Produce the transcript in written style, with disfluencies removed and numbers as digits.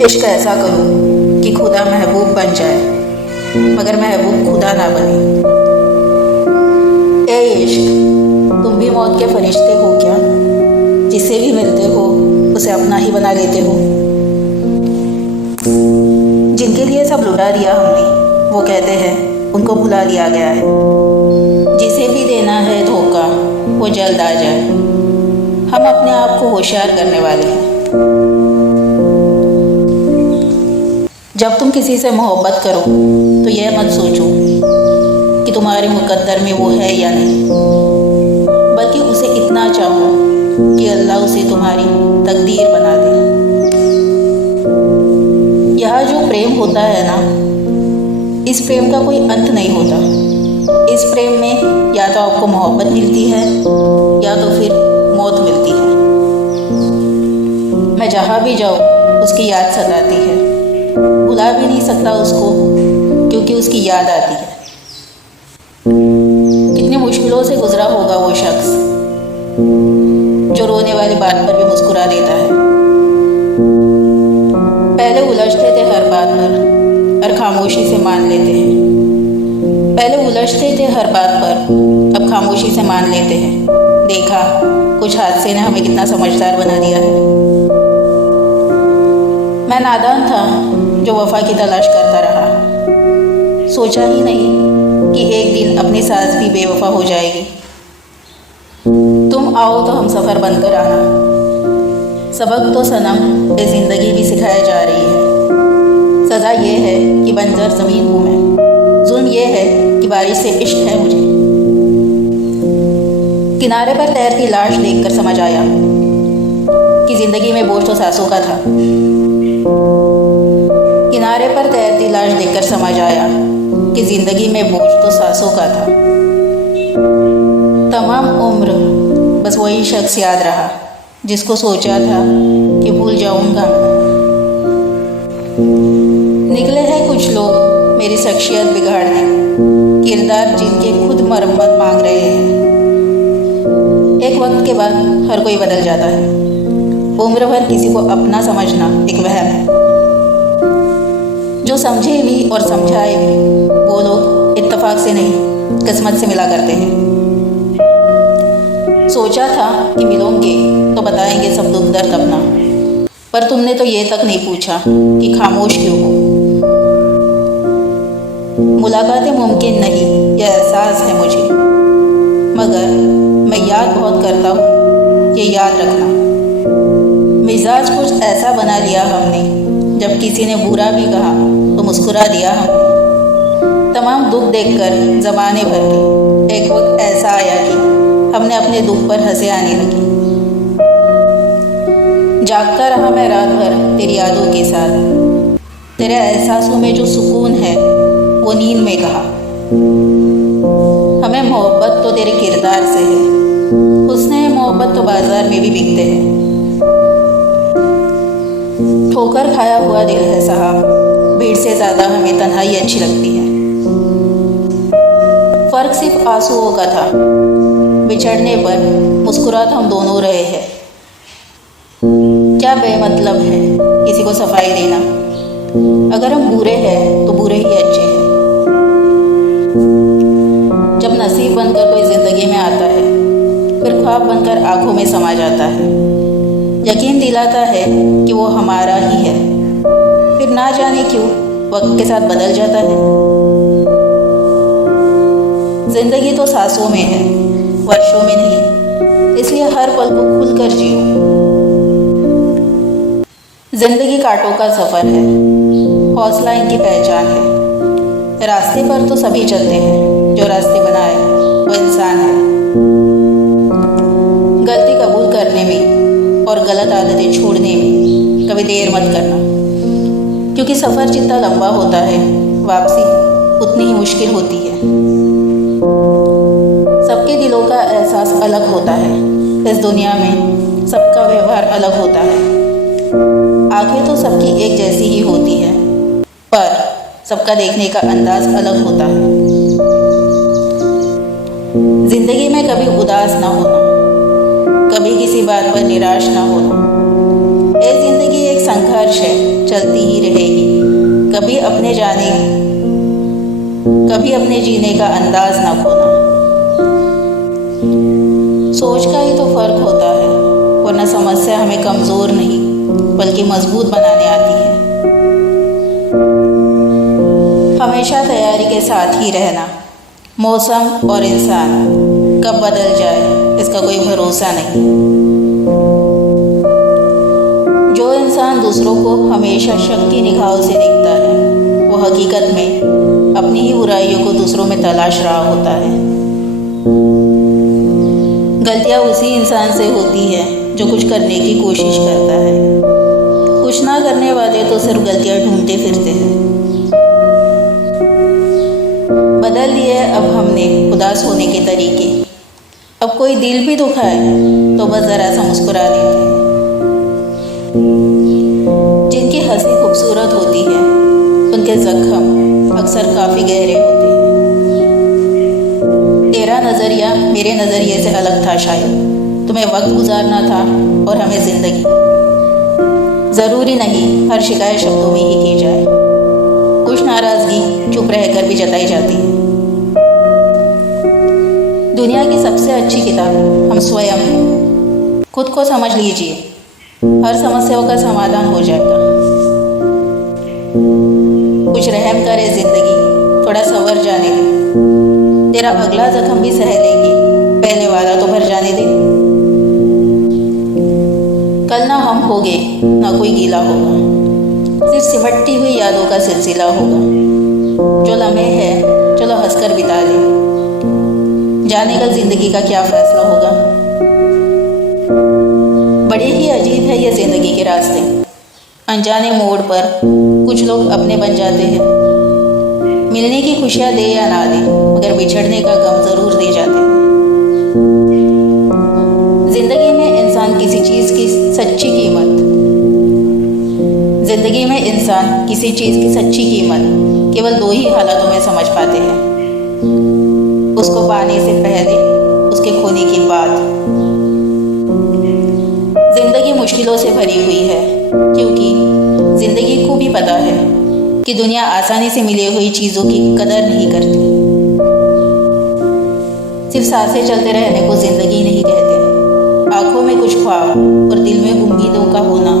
इश्क ऐसा करूं कि खुदा महबूब बन जाए, मगर महबूब खुदा ना बने। ए इश्क, तुम भी मौत के फरिश्ते हो क्या? जिसे भी मिलते हो उसे अपना ही बना लेते हो। जिनके लिए सब लुटा दिया हमने, वो कहते हैं उनको भुला दिया गया है। जिसे भी देना है धोखा, वो जल्द आ जाए। हम अपने आप को होशियार करने वाले हैं। जब तुम किसी से मोहब्बत करो तो यह मत सोचो कि तुम्हारे मुकद्दर में वो है या नहीं, बल्कि उसे इतना चाहो कि अल्लाह उसे तुम्हारी तकदीर बना दे। यह जो प्रेम होता है ना, इस प्रेम का कोई अंत नहीं होता। इस प्रेम में या तो आपको मोहब्बत मिलती है या तो फिर मौत मिलती है। मैं जहाँ भी जाऊँ उसकी याद सताती है। भुला भी नहीं सकता उसको, क्योंकि उसकी याद आती है। कितनी मुश्किलों से गुजरा होगा वो शख्स जो रोने वाली बात पर भी मुस्कुरा देता है। पहले उलझते थे हर बात पर, और खामोशी से मान लेते हैं। पहले उलझते थे हर बात पर, अब खामोशी से मान लेते हैं। देखा, कुछ हादसे ने हमें कितना समझदार बना दिया है। मैं नादान था जो वफा की तलाश करता रहा। सोचा ही नहीं कि एक दिन अपनी सास भी बेवफा हो जाएगी। तुम आओ तो हम सफ़र बनकर आना। सबक तो सनम ये ज़िंदगी भी सिखाई जा रही है। सज़ा ये है कि बंजर ज़मीन हूँ मैं। जुल्म ये है कि बारिश से इश्क है मुझे। किनारे पर तैरती लाश देखकर समझ आया कि ज़िंदगी में बोझ तो सांसों का था। किनारे पर तैरती लाश देखकर समझ आया कि ज़िंदगी में बोझ तो सांसों का था। तमाम उम्र बस वही शख्स याद रहा जिसको सोचा था कि भूल जाऊंगा। निकले हैं कुछ लोग मेरी शख्सियत बिगाड़ने, किरदार जिनके खुद मरम्मत मांग रहे हैं। एक वक्त के बाद हर कोई बदल जाता है। उम्र भर किसी को अपना समझना एक वहम है। जो समझे भी और समझाए भी, वो लोग इत्तेफाक से नहीं, किस्मत से मिला करते हैं। सोचा था कि मिलोगे तो बताएंगे सब दुख दर्द अपना, पर तुमने तो ये तक नहीं पूछा कि खामोश क्यों हो। मुलाकातें मुमकिन नहीं, यह एहसास है मुझे, मगर मैं याद बहुत करता हूँ, ये याद रखना। मिजाज कुछ ऐसा बना लिया हमने, जब किसी ने बुरा भी कहा तो मुस्कुरा दिया हमने। तमाम दुख देखकर ज़माने भर के एक वक्त ऐसा आया कि हमने अपने दुख पर हंसे आने लगी। जागता रहा मैं रात भर तेरी यादों के साथ। तेरे एहसासों में जो सुकून है वो नींद में कहा। हमें मोहब्बत तो तेरे किरदार से है, हुस्न मोहब्बत तो बाजार में भी बिकते हैं। ठोकर खाया हुआ दिल है साहब, भीड़ से ज़्यादा हमें तन्हाई अच्छी लगती है। फ़र्क सिर्फ आंसुओं का था, बिछड़ने पर मुस्कुरात हम दोनों रहे हैं। क्या बेमतलब है किसी को सफाई देना। अगर हम बुरे हैं तो बुरे ही अच्छे हैं। जब नसीब बनकर कोई ज़िंदगी में आता है, फिर ख्वाब बनकर आंखों में समा जाता है। यकीन दिलाता है कि वो हमारा ही है, फिर ना जाने क्यों वक्त के साथ बदल जाता है। जिंदगी तो सांसों में है, वर्षों में नहीं, इसलिए हर पल को खुलकर जियो। जिंदगी कांटों का सफ़र है, हौसला इनकी पहचान है। रास्ते पर तो सभी चलते हैं, जो रास्ते बनाए वो इंसान है। गलती कबूल करने में और गलत आदतें छोड़ने में कभी देर मत करना, क्योंकि सफ़र जितना लंबा होता है, वापसी उतनी ही मुश्किल होती है। सबके दिलों का एहसास अलग होता है। इस दुनिया में सबका व्यवहार अलग होता है। आंखें तो सबकी एक जैसी ही होती है, पर सबका देखने का अंदाज अलग होता है। जिंदगी में कभी उदास ना होना, कभी किसी बात पर निराश ना होना। ये जिंदगी एक संघर्ष है चलती ही रहेगी। कभी अपने जीने का अंदाज ना खोना। सोच का ही तो फर्क होता है, वरना समस्या हमें कमज़ोर नहीं बल्कि मजबूत बनाने आती है। हमेशा तैयारी के साथ ही रहना। मौसम और इंसान कब बदल जाए इसका कोई भरोसा नहीं। जो इंसान दूसरों को हमेशा शक की निगाहों से देखता है, वो हकीकत में अपनी ही बुराइयों को दूसरों में तलाश रहा होता है। गलतियाँ उसी इंसान से होती है जो कुछ करने की कोशिश करता है। कुछ ना करने वाले तो सिर्फ गलतियाँ ढूंढते फिरते हैं। बदल लिए अब हमने उदास होने के तरीके। अब कोई दिल भी दुखाए तो बस ज़रा सा मुस्कुरा देते हैं। जिनकी हंसी खूबसूरत होती है, उनके जख्म अक्सर काफ़ी गहरे होते हैं। तेरा नज़रिया मेरे नज़रिए से अलग था शायद। तुम्हें वक्त गुजारना था और हमें ज़िंदगी। ज़रूरी नहीं हर शिकायत शब्दों में ही की जाए। कुछ नाराज़गी चुप रहकर भी जताई जाती है। दुनिया की सबसे अच्छी किताब हम स्वयं हैं। खुद को समझ लीजिए, हर समस्याओं का समाधान हो जाएगा। कुछ रहम करे ज़िंदगी, थोड़ा सवर जाने दे। तेरा अगला जख्म भी सह लेगी, पहले वाला तो भर जाने दे। कल ना हम होंगे ना कोई गीला होगा, सिर्फ सिमटती हुई यादों का सिलसिला होगा। जो लम्हे हैं चलो हंसकर बिता लें, जाने का ज़िंदगी का क्या फैसला होगा। बड़े ही अजीब है ये ज़िंदगी के रास्ते। अनजाने मोड़ पर कुछ लोग अपने बन जाते हैं। मिलने की खुशियाँ दे या ना दे, मगर बिछड़ने का गम ज़रूर दे जाते हैं। ज़िंदगी में इंसान किसी चीज़ की सच्ची कीमत केवल दो ही हालातों में समझ पाते हैं। उसको पाने से पहले, उसके खोने के बाद। ज़िंदगी मुश्किलों से भरी हुई है, क्योंकि ज़िंदगी को भी पता है कि दुनिया आसानी से मिली हुई चीज़ों की कदर नहीं करती। सिर्फ सांसें चलते रहने को ज़िंदगी नहीं कहते। आंखों में कुछ ख्वाब और दिल में उम्मीदों का होना